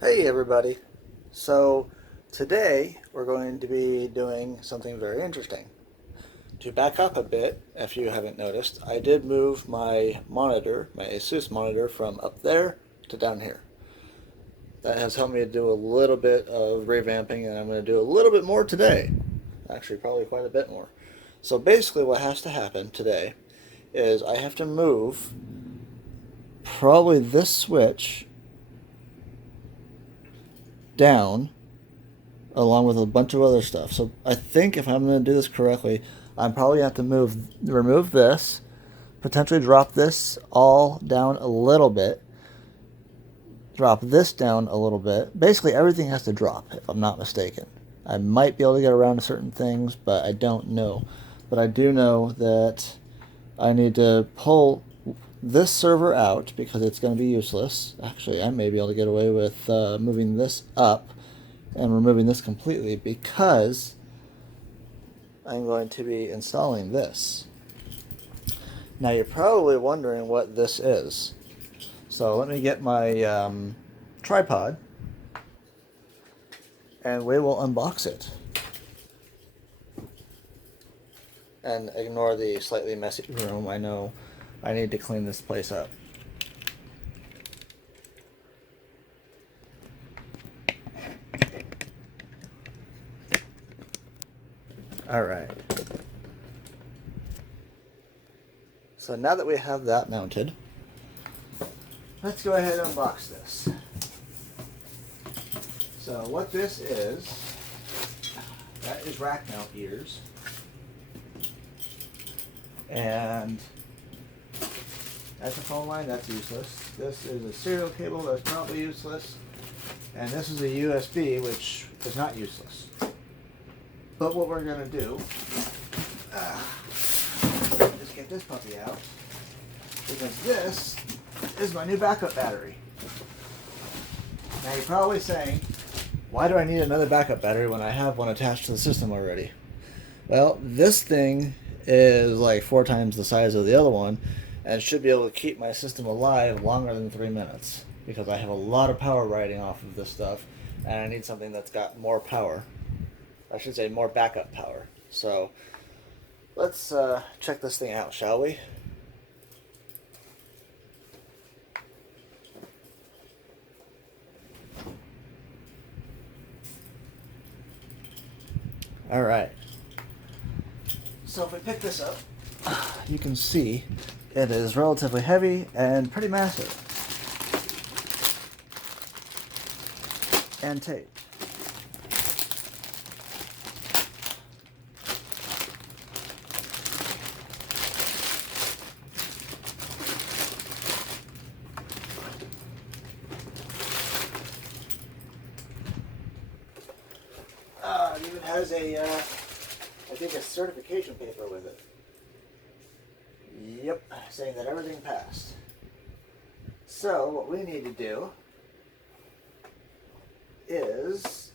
Hey everybody. So today we're going to be doing something very interesting. To back up a bit, if you haven't noticed, I did move my monitor, my Asus monitor, from up there to down here. That has helped me to do a little bit of revamping, and I'm going to do a little bit more today. Actually, probably quite a bit more. So basically what has to happen today is I have to move probably this switch down along with a bunch of other stuff. So I think if I'm going to do this correctly, I'm probably going to have to remove this, potentially drop this all down a little bit, drop this down a little bit. Basically, everything has to drop, if I'm not mistaken. I might be able to get around to certain things, but I don't know. But I do know that I need to pull this server out because it's going to be useless. Actually, I may be able to get away with moving this up and removing this completely because I'm going to be installing this. Now you're probably wondering what this is. So let me get my tripod and we will unbox it. And ignore the slightly messy room. I know I need to clean this place up. Alright. So now that we have that mounted, let's go ahead and unbox this. So what this is, that is Rackmount ears. And that's a phone line, that's useless. This is a serial cable, that's probably useless. And this is a USB, which is not useless. But what we're going to do is get this puppy out, because this is my new backup battery. Now you're probably saying, why do I need another backup battery when I have one attached to the system already? Well, this thing is like 4 times the size of the other one and should be able to keep my system alive longer than 3 minutes because I have a lot of power riding off of this stuff and I need something that's got more power. I should say more backup power. So let's check this thing out, shall we? Alright. So if we pick this up, you can see it is relatively heavy and pretty massive. And tape. It even has I think a certification paper with it. Yep, saying that everything passed. So what we need to do is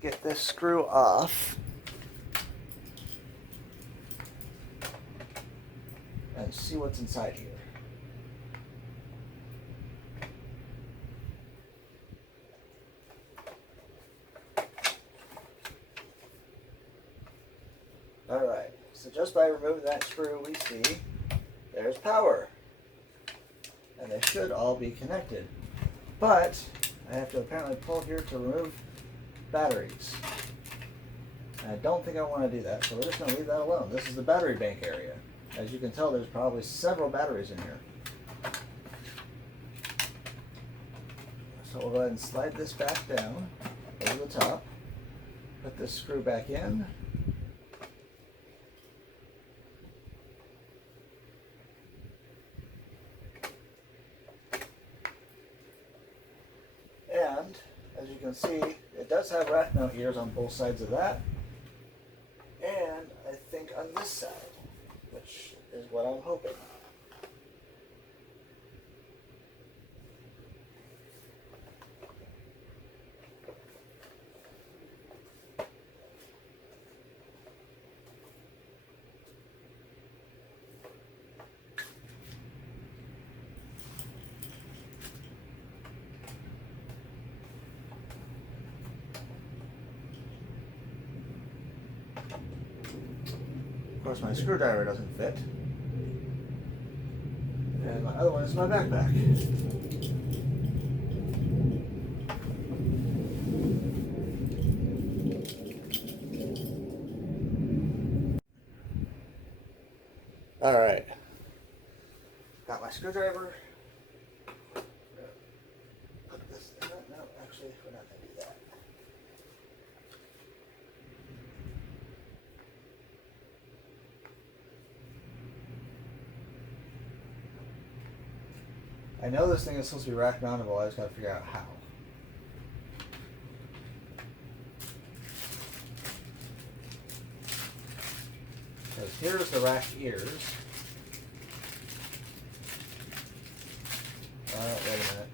get this screw off and see what's inside here. Alright, so just by removing that screw we see there's power. And they should all be connected. But I have to apparently pull here to remove batteries. And I don't think I want to do that, so we're just going to leave that alone. This is the battery bank area. As you can tell, there's probably several batteries in here. So we'll go ahead and slide this back down over the top. Put this screw back in. And as you can see, it does have rack mount ears on both sides of that. And I think on this side, which is what I'm hoping. course, my screwdriver doesn't fit. And my other one is my backpack. Alright. Got my screwdriver. Put this in. No, actually, we're not going to do that. I know this thing is supposed to be rack mountable, I just got to figure out how. Because here's the rack ears. Wait a minute.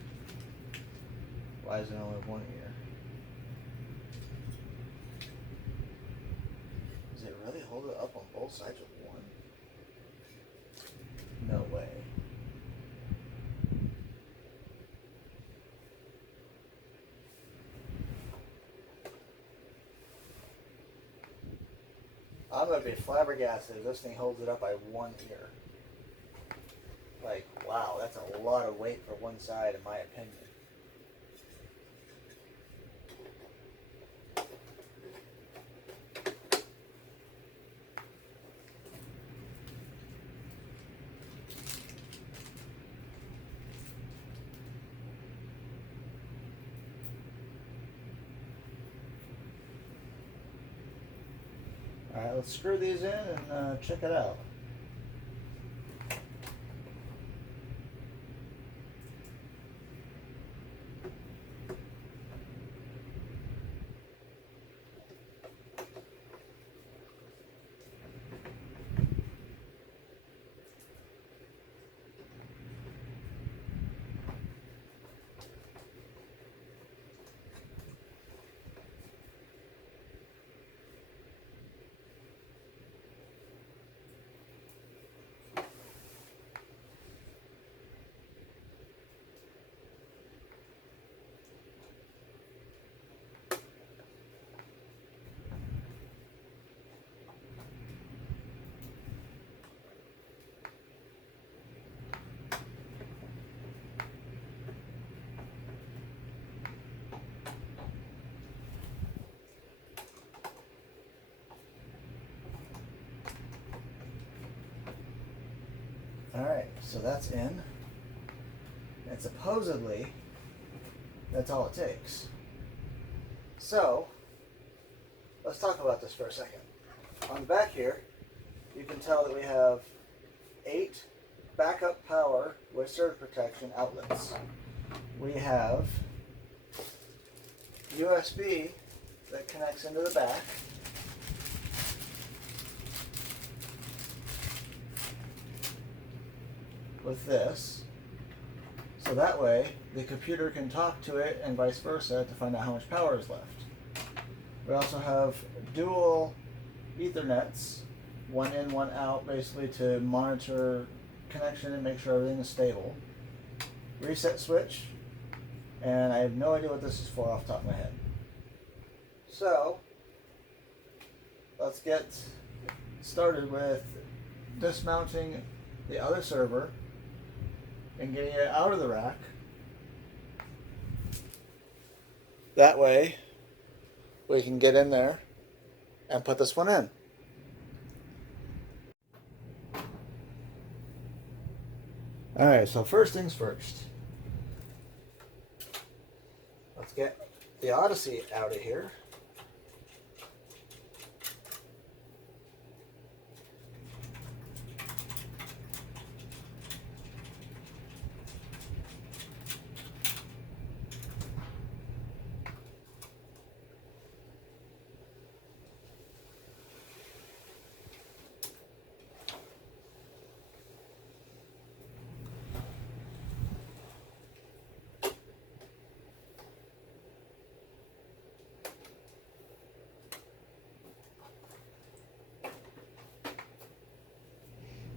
Why is it only one ear? Does it really hold it up on both sides with one? No way. I'm going to be flabbergasted if this thing holds it up by one ear. Like, wow, that's a lot of weight for one side, in my opinion. Alright, let's screw these in and check it out. Alright, so that's in. And supposedly, that's all it takes. So, let's talk about this for a second. On the back here, you can tell that we have 8 backup power with surge protection outlets. We have USB that connects into the back. With this, so that way the computer can talk to it and vice versa to find out how much power is left. We also have dual Ethernets, one in, one out, basically to monitor connection and make sure everything is stable. Reset switch, and I have no idea what this is for off the top of my head. So, let's get started with dismounting the other server and getting it out of the rack. That way we can get in there and put this one in. Alright, so first things first. Let's get the Odyssey out of here.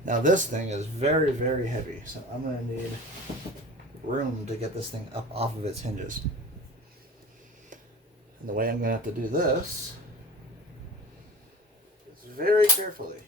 Now this thing is very, very heavy, so I'm going to need room to get this thing up off of its hinges. And the way I'm going to have to do this is very carefully.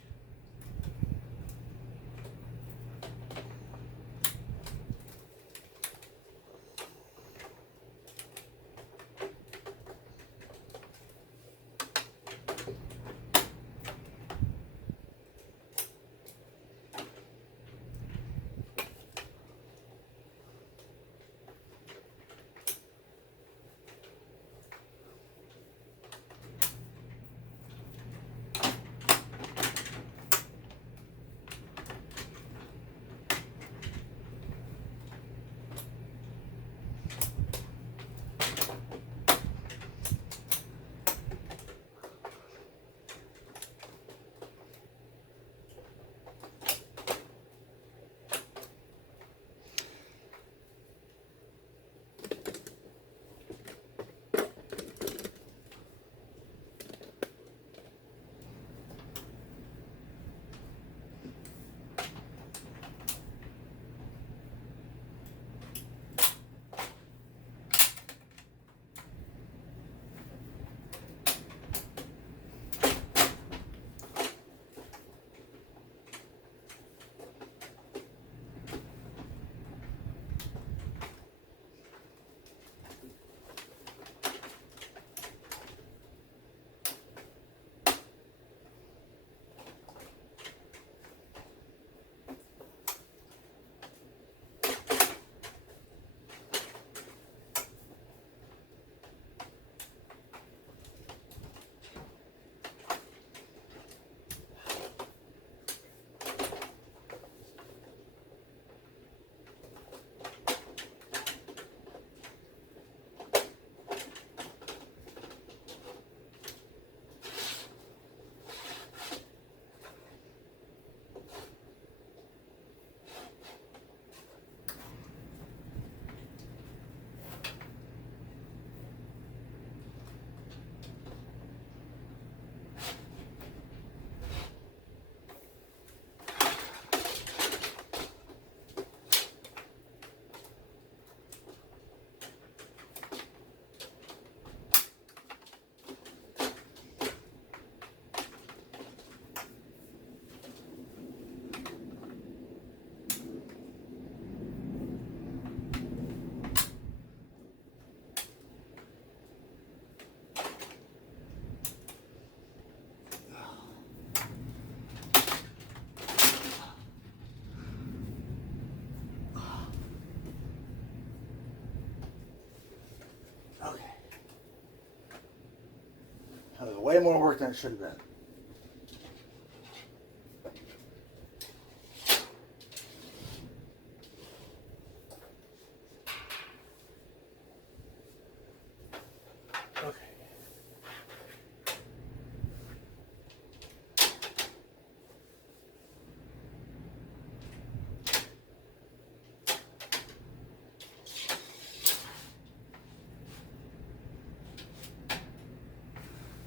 way more work than it should have been.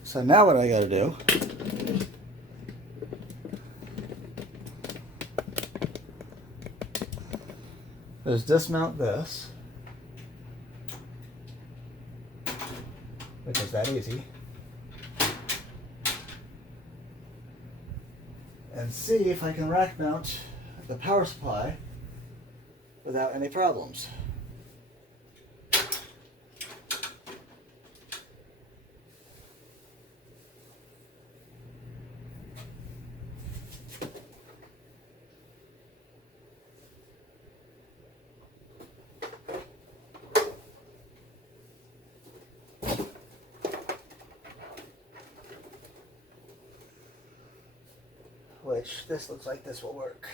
So now what I gotta do is dismount this, which is that easy, and see if I can rack mount the power supply without any problems. Which this looks like this will work.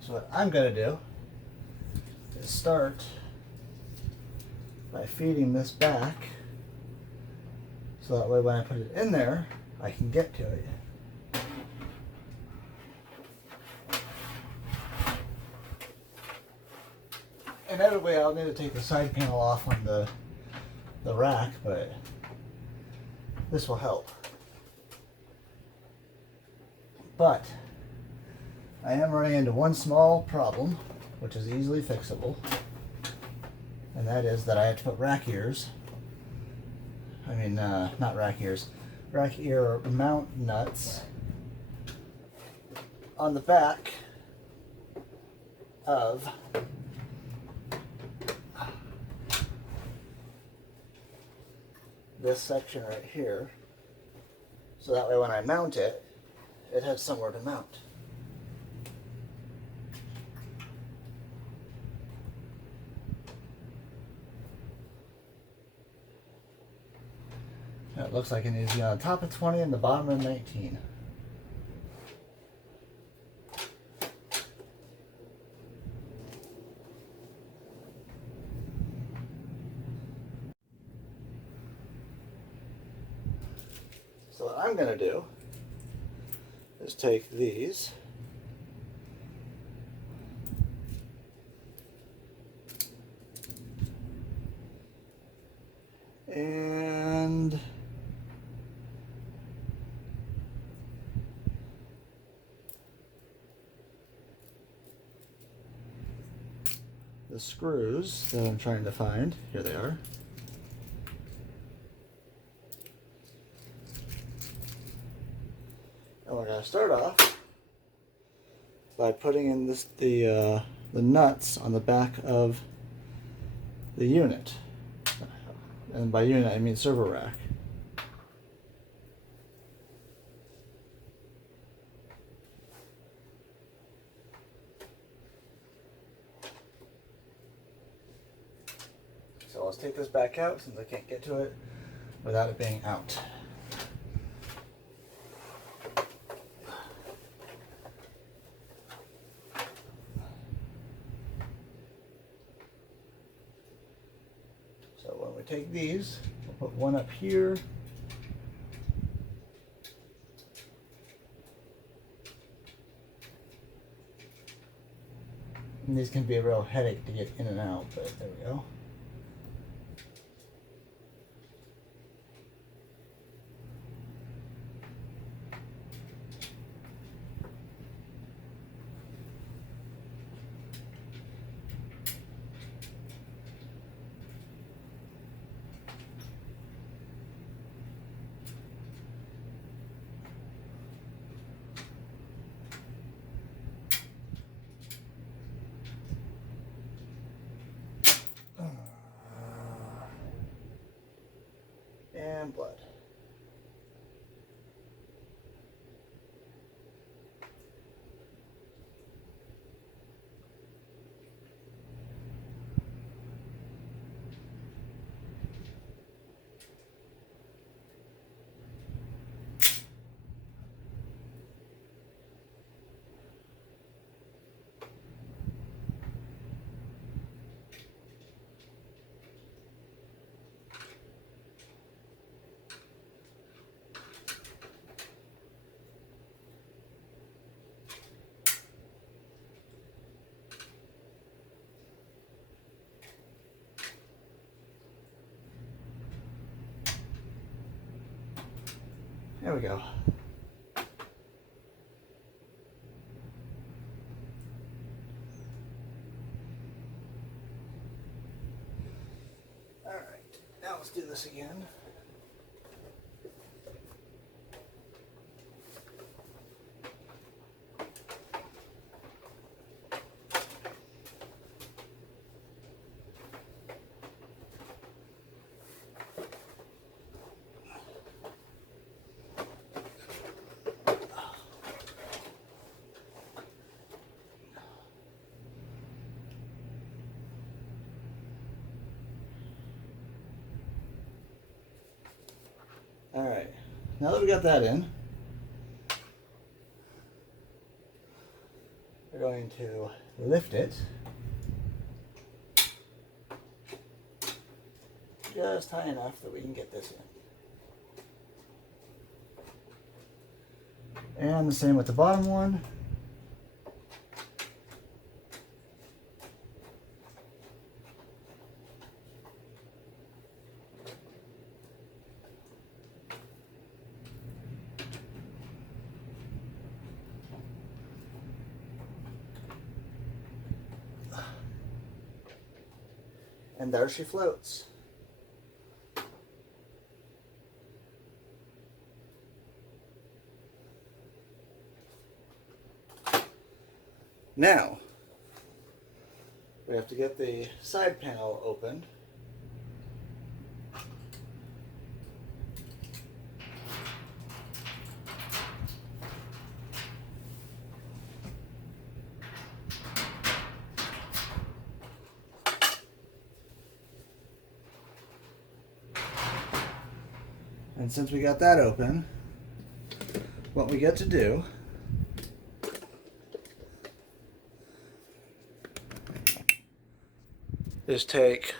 So what I'm going to do is start by feeding this back, so that way when I put it in there, I can get to it. Inevitably, I'll need to take the side panel off on the rack, but this will help. But I am running into one small problem, which is easily fixable, and that is that I have to put rack ears, not rack ears, rack ear mount nuts on the back of this section right here, so that way when I mount it, it has somewhere to mount. It looks like it needs to be on the top of 20 and the bottom of 19. So what I'm going to do is take these and the screws that I'm trying to find. Here they are. And we're going to start off by putting in the nuts on the back of the unit. And by unit I mean server rack. So let's take this back out since I can't get to it without it being out. So when we take these, we'll put one up here. And these can be a real headache to get in and out, but there we go. and blood. There we go. All right, now let's do this again. All right, now that we got that in, we're going to lift it just high enough that we can get this in. And the same with the bottom one. And there she floats. Now, we have to get the side panel open. And since we got that open, what we get to do is take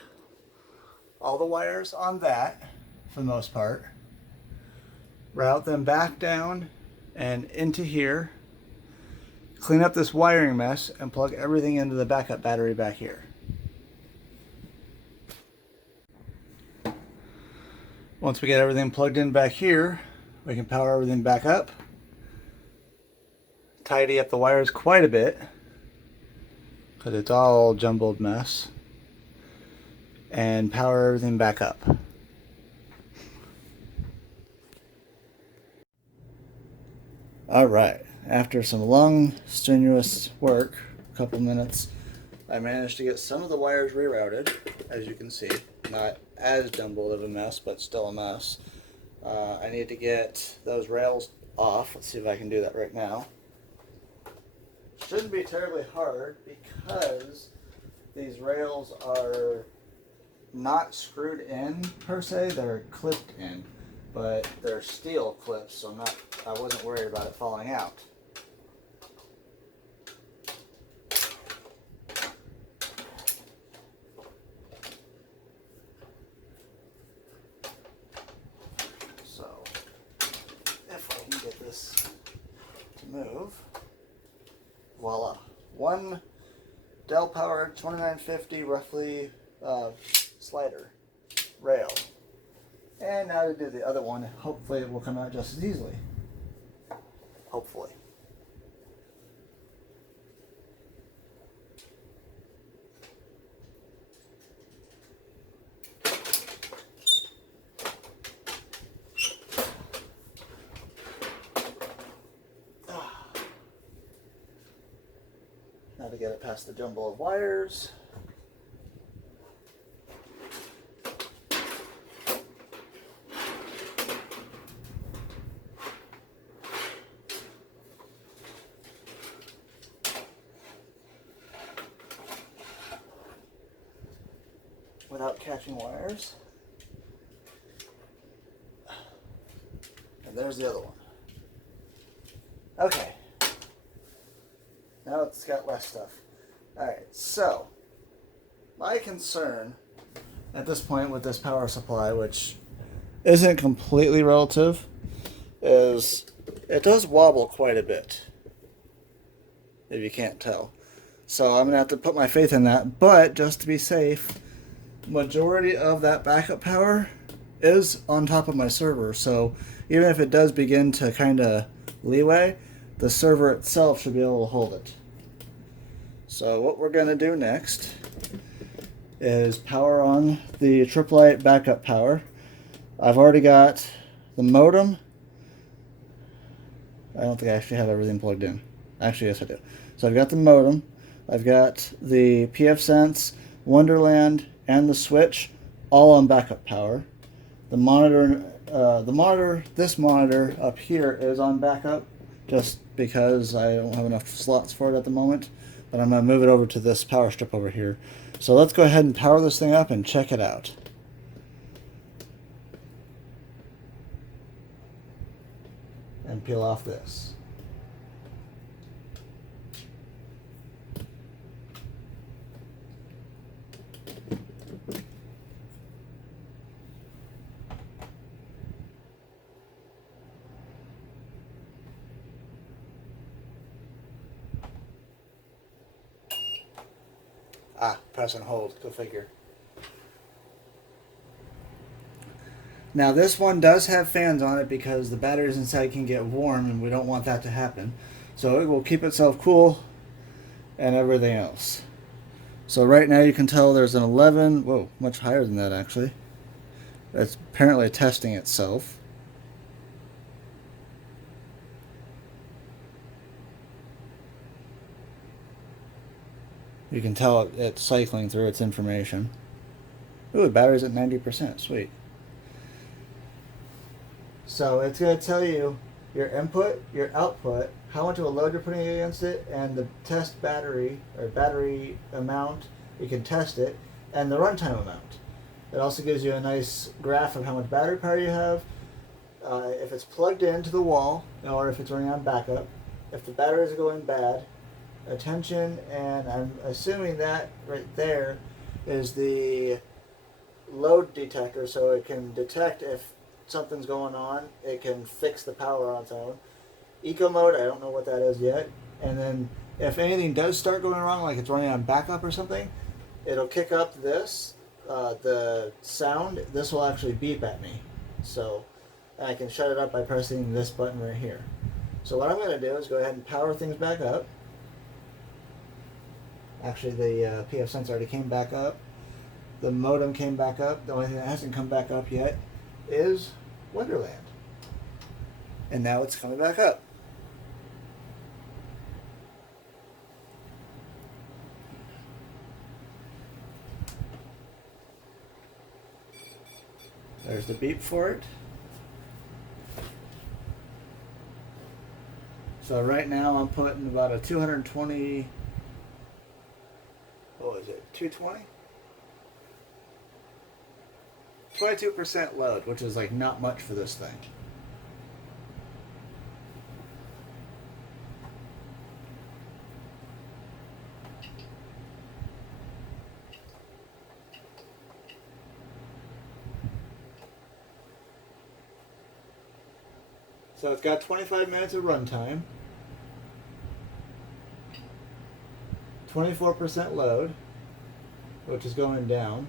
all the wires on that, for the most part, route them back down and into here, clean up this wiring mess, and plug everything into the backup battery back here. Once we get everything plugged in back here, we can power everything back up, tidy up the wires quite a bit, because it's all jumbled mess, and power everything back up. Alright, after some long, strenuous work, a couple minutes, I managed to get some of the wires rerouted, as you can see. Not as jumbled of a mess, but still a mess. I need to get those rails off. Let's see if I can do that right now. Shouldn't be terribly hard because these rails are not screwed in per se, they're clipped in, but they're steel clips, so I wasn't worried about it falling out. So if I can get this to move, voila, one Dell powered 2950 roughly slider rail. And now to do the other one, hopefully it will come out just as easily. Hopefully. Now to get it past the jumble of wires. without catching wires. And there's the other one. Okay. Now it's got less stuff. Alright, so my concern at this point with this power supply, which isn't completely relative, is it does wobble quite a bit, if you can't tell. So I'm going to have to put my faith in that, but just to be safe, majority of that backup power is on top of my server, so even if it does begin to kind of leeway, the server itself should be able to hold it. So what we're going to do next is power on the triple light backup power. I've already got the modem. I don't think I actually have everything plugged in. Actually, yes I do. So I've got the modem, I've got the PFSense, Wonderland, and the switch all on backup power. The monitor, this monitor up here is on backup just because I don't have enough slots for it at the moment. But I'm going to move it over to this power strip over here. So let's go ahead and power this thing up and check it out. And peel off this. Ah, press and hold, go figure. Now this one does have fans on it because the batteries inside can get warm and we don't want that to happen. So it will keep itself cool and everything else. So right now you can tell there's an 11, whoa, much higher than that actually. It's apparently testing itself. You can tell it's cycling through its information. Ooh, the battery's at 90%, sweet. So it's going to tell you your input, your output, how much of a load you're putting against it, and the test battery, or battery amount, you can test it, and the runtime amount. It also gives you a nice graph of how much battery power you have, if it's plugged into the wall, or if it's running on backup, if the batteries are going bad, attention, and I'm assuming that right there is the load detector, so it can detect if something's going on, it can fix the power on its own. Eco mode, I don't know what that is yet. And then if anything does start going wrong, like it's running on backup or something, it'll kick up this, the sound. This will actually beep at me. So I can shut it up by pressing this button right here. So what I'm going to do is go ahead and power things back up. Actually, the PFSense already came back up. The modem came back up. The only thing that hasn't come back up yet is Wonderland. And now it's coming back up. There's the beep for it. So right now I'm putting about a 220, what was it, 220? 22% load, which is like not much for this thing. So it's got 25 minutes of runtime, 24% load, which is going down.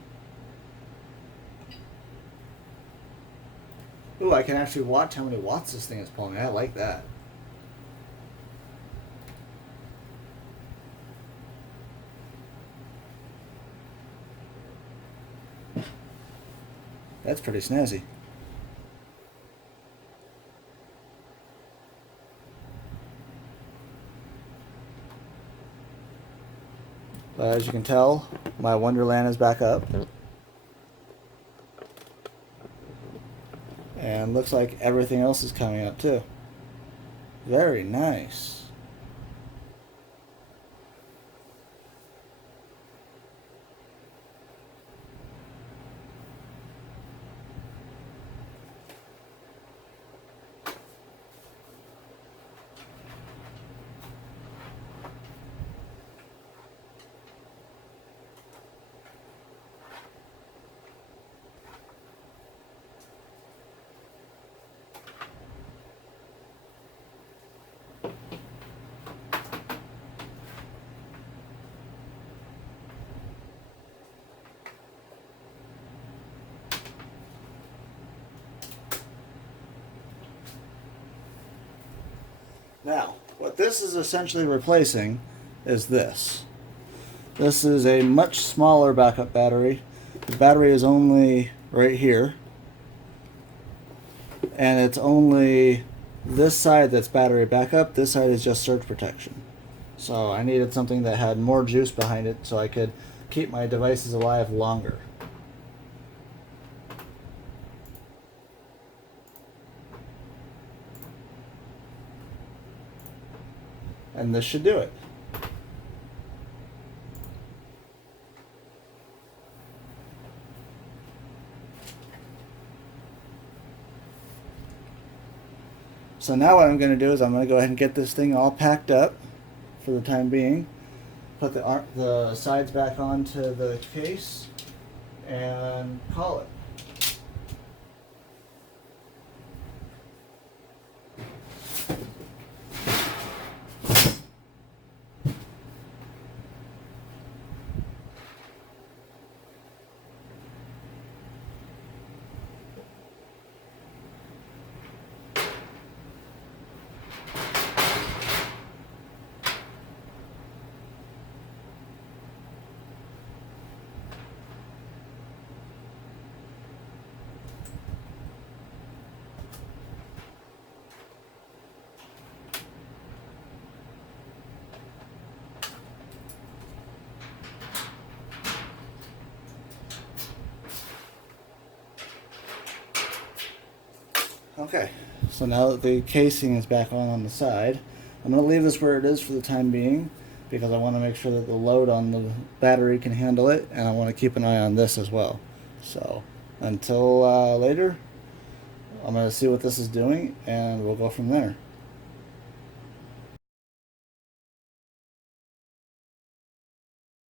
Ooh, I can actually watch how many watts this thing is pulling. I like that. That's pretty snazzy. But as you can tell, my Wonderland is back up. And looks like everything else is coming up too. Very nice. Now, what this is essentially replacing is this. This is a much smaller backup battery. The battery is only right here, and it's only this side that's battery backup. This side is just surge protection. So I needed something that had more juice behind it so I could keep my devices alive longer. And this should do it. So now what I'm going to do is I'm going to go ahead and get this thing all packed up for the time being. Put the sides back onto the case and call it. Okay, so now that the casing is back on the side, I'm going to leave this where it is for the time being because I want to make sure that the load on the battery can handle it, and I want to keep an eye on this as well. So until later, I'm going to see what this is doing and we'll go from there.